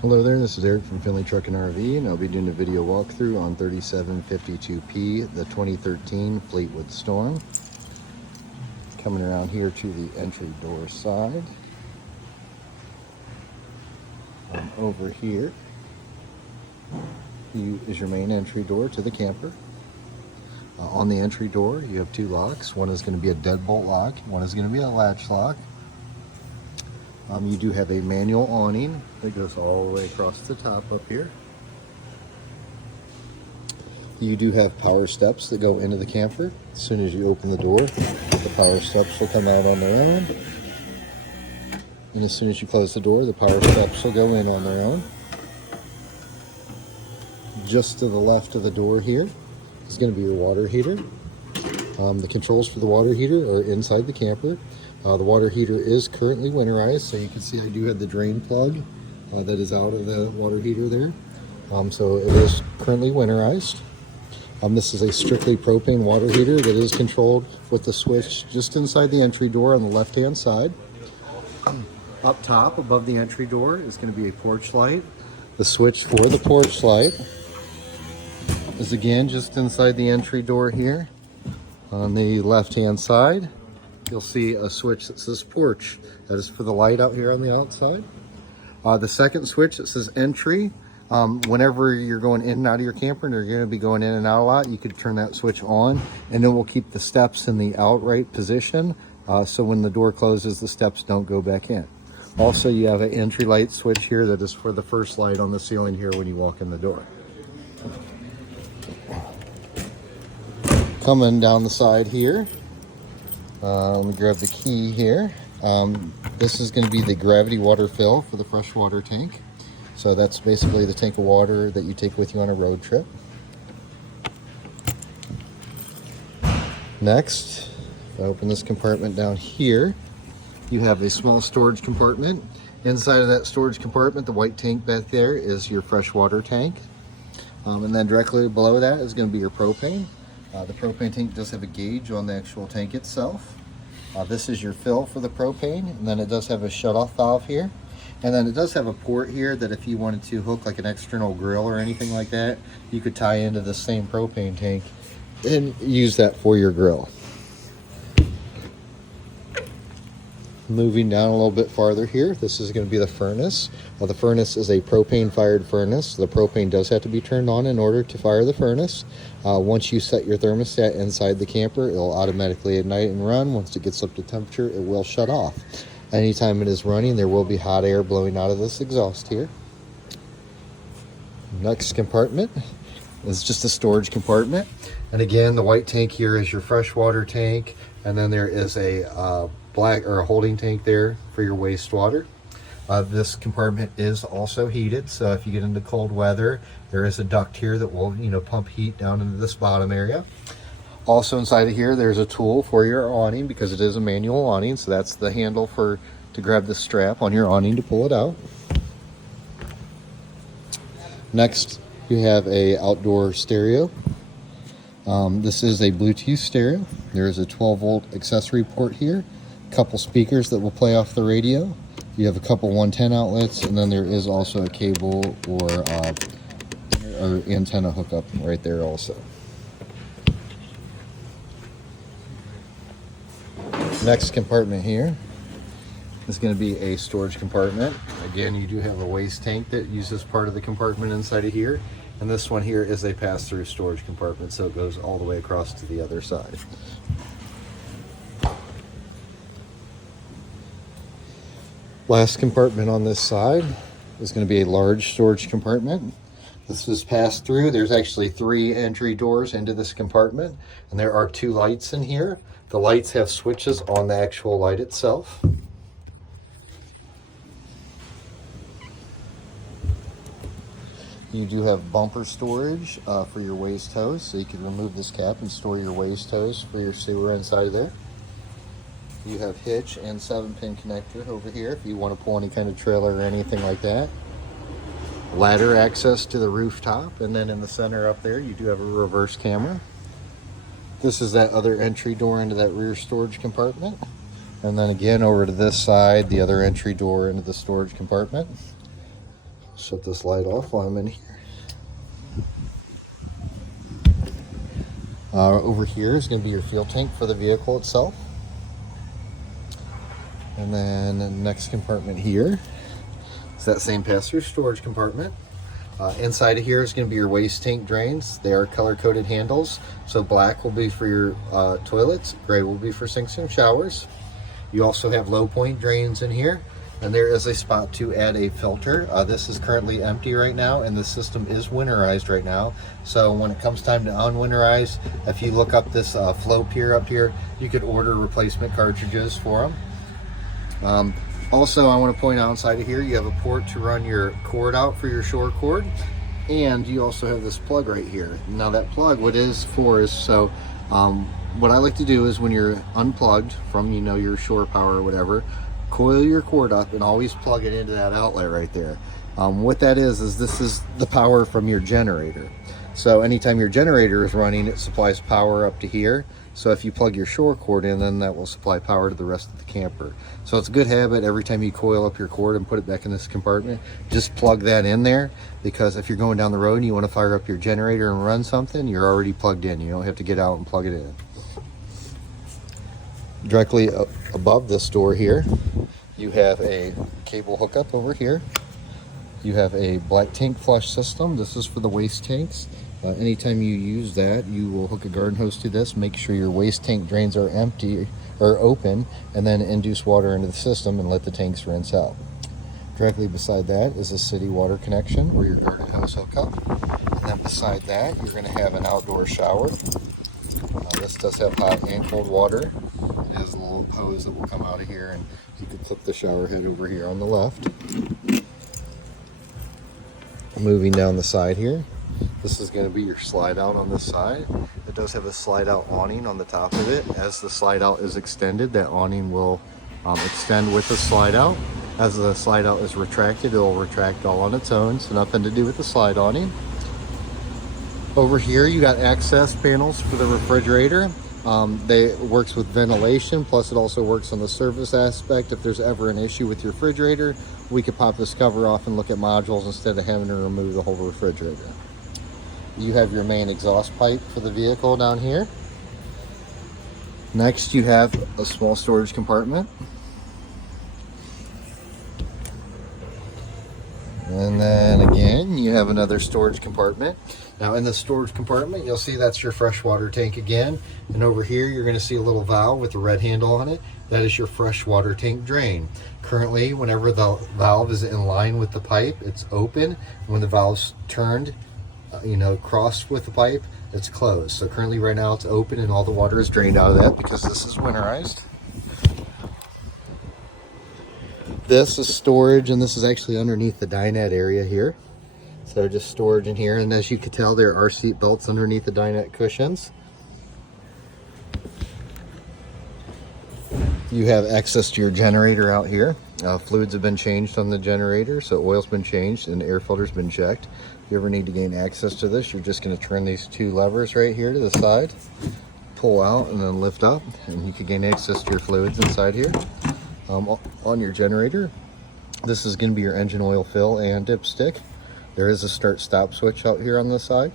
Hello there, this is Eric from Finley Truck and RV, and I'll be doing a video walkthrough on 3752P, the 2013 Fleetwood Storm. Coming around here to the entry door side. Over here is your main entry door to the camper. On the entry door, you have two locks. One is going to be a deadbolt lock, one is going to be a latch lock. You do have a manual awning that goes all the way across the top up here. You do have power steps that go into the camper. As soon as you open the door, the power steps will come out on their own. And as soon as you close the door, the power steps will go in on their own. Just to the left of the door here is going to be your water heater. The controls for the water heater are inside the camper. The water heater is currently winterized, so you can see I do have the drain plug that is out of the water heater there. So it is currently winterized. This is a strictly propane water heater that is controlled with the switch just inside the entry door on the left-hand side. Up top, above the entry door, is going to be a porch light. The switch for the porch light is again just inside the entry door here. On the left-hand side, you'll see a switch that says porch. That is for the light out here on the outside. The second switch that says entry, whenever you're going in and out of your camper and you're going to be going in and out a lot, you could turn that switch on and it will keep the steps in the outright position. So when the door closes, the steps don't go back in. Also, you have an entry light switch here that is for the first light on the ceiling here when you walk in the door. Coming down the side here, let me grab the key here. This is going to be the gravity water fill for the freshwater tank. So that's basically the tank of water that you take with you on a road trip. Next, if I open this compartment down here, you have a small storage compartment. Inside of that storage compartment, the white tank back there is your freshwater tank. And then directly below that is going to be your propane. The propane tank does have a gauge on the actual tank itself. This is your fill for the propane, and then it does have a shutoff valve here. And then it does have a port here that if you wanted to hook like an external grill or anything like that, you could tie into the same propane tank and use that for your grill. Moving down a little bit farther here, this is going to be the furnace. The furnace is a propane fired furnace. The propane does have to be turned on in order to fire the furnace. Once you set your thermostat inside the camper, it will automatically ignite and run. Once it gets up to temperature, it will shut off. Anytime it is running, there will be hot air blowing out of this exhaust here. Next compartment is just a storage compartment. And again, the white tank here is your freshwater tank. And then there is a black or a holding tank there for your wastewater. This compartment is also heated, so if you get into cold weather, there is a duct here that will pump heat down into this bottom area. Also inside of here, there's a tool for your awning because it is a manual awning, so that's the handle to grab the strap on your awning to pull it out. Next, you have a outdoor stereo. This is a Bluetooth stereo. There is a 12-volt accessory port here. Couple speakers that will play off the radio. You have a couple 110 outlets, and then there is also a cable or antenna hookup right there also. Next compartment here is going to be a storage compartment. Again, you do have a waste tank that uses part of the compartment inside of here, and this one here is a pass-through storage compartment, so it goes all the way across to the other side. Last compartment on this side is going to be a large storage compartment. This is passed through. There's actually 3 entry doors into this compartment, and there are 2 lights in here. The lights have switches on the actual light itself. You do have bumper storage for your waste hose, so you can remove this cap and store your waste hose for your sewer inside of there. You have hitch and 7-pin connector over here if you want to pull any kind of trailer or anything like that. Ladder access to the rooftop, and then in the center up there you do have a reverse camera. This is that other entry door into that rear storage compartment. And then again over to this side, the other entry door into the storage compartment. Shut this light off while I'm in here. Over here is going to be your fuel tank for the vehicle itself. And then the next compartment here is that same pass-through storage compartment. Inside of here is going to be your waste tank drains. They are color-coded handles. So black will be for your toilets, gray will be for sinks and showers. You also have low point drains in here, and there is a spot to add a filter. This is currently empty right now, and the system is winterized right now. So when it comes time to unwinterize, if you look up this flow pier up here, you could order replacement cartridges for them. Also, I want to point out inside of here, you have a port to run your cord out for your shore cord, and you also have this plug right here. Now that plug, what it is for is, so what I like to do is when you're unplugged from, you know, your shore power or whatever, coil your cord up and always plug it into that outlet right there. What that is this is the power from your generator. So anytime your generator is running, it supplies power up to here. So if you plug your shore cord in, then that will supply power to the rest of the camper. So it's a good habit every time you coil up your cord and put it back in this compartment, just plug that in there, because if you're going down the road and you want to fire up your generator and run something, you're already plugged in. You don't have to get out and plug it in. Directly above this door here, you have a cable hookup over here. You have a black tank flush system. This is for the waste tanks. Anytime you use that, you will hook a garden hose to this, make sure your waste tank drains are empty or open, and then induce water into the system and let the tanks rinse out. Directly beside that is a city water connection or your garden hose hookup. And then beside that, you're going to have an outdoor shower. This does have hot and cold water. It has a little hose that will come out of here, and you can clip the shower head over here on the left. Moving down the side here, this is going to be your slide out on this side. It does have a slide out awning on the top of it. As the slide out is extended, that awning will extend with the slide out. As the slide out is retracted, it will retract all on its own, so nothing to do with the slide awning. Over here, you got access panels for the refrigerator. It works with ventilation, plus it also works on the service aspect. If there's ever an issue with your refrigerator, we could pop this cover off and look at modules instead of having to remove the whole refrigerator. You have your main exhaust pipe for the vehicle down here. Next, you have a small storage compartment. And then again, you have another storage compartment. Now in the storage compartment, you'll see that's your freshwater tank again. And over here, you're going to see a little valve with a red handle on it. That is your freshwater tank drain. Currently, whenever the valve is in line with the pipe, it's open. When the valve's turned, crossed with the pipe, it's closed. So currently right now it's open and all the water is drained out of that because this is winterized. This is storage, and this is actually underneath the dinette area here. So just storage in here, and as you can tell, there are seat belts underneath the dinette cushions. You have access to your generator out here. Fluids have been changed on the generator, so oil's been changed and the air filter's been checked. If you ever need to gain access to this, you're just going to turn these two levers right here to the side, pull out, and then lift up, and you can gain access to your fluids inside here. On your generator, this is going to be your engine oil fill and dipstick. There is a start-stop switch out here on this side.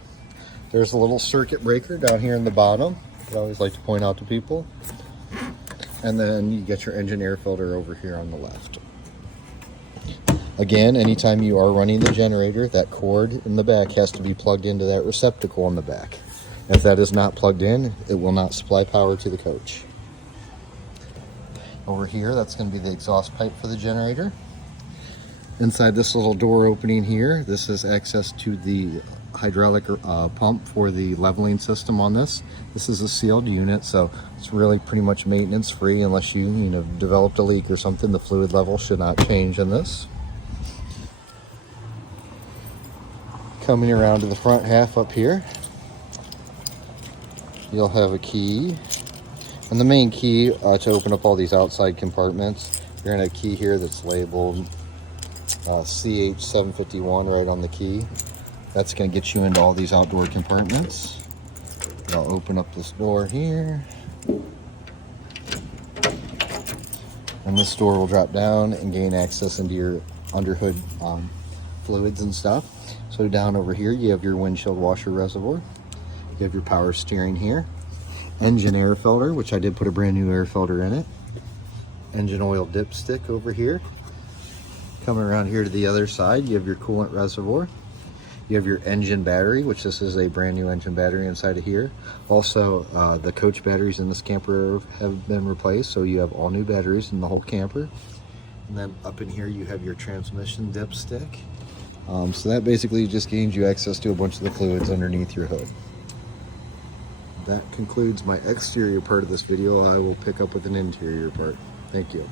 There's a little circuit breaker down here in the bottom that I always like to point out to people. And then you get your engine air filter over here on the left. Again, anytime you are running the generator, that cord in the back has to be plugged into that receptacle in the back. If that is not plugged in, it will not supply power to the coach. Over here, that's going to be the exhaust pipe for the generator. Inside this little door opening here, this is access to the hydraulic pump for the leveling system on this. This is a sealed unit, so it's really pretty much maintenance free unless you developed a leak or something. The fluid level should not change in this. Coming around to the front half up here, you'll have a key. And the main key to open up all these outside compartments, you're going to have a key here that's labeled CH751 right on the key. That's going to get you into all these outdoor compartments. I'll open up this door here. And this door will drop down and gain access into your underhood fluids and stuff. So down over here, you have your windshield washer reservoir. You have your power steering here. Engine air filter, which I did put a brand new air filter in it. Engine oil dipstick over here. Coming around here to the other side, you have your coolant reservoir. You have your engine battery, which this is a brand new engine battery inside of here. Also, the coach batteries in this camper have been replaced, so you have all new batteries in the whole camper. And then up in here, you have your transmission dipstick. So that basically just gains you access to a bunch of the fluids underneath your hood. That concludes my exterior part of this video. I will pick up with an interior part. Thank you.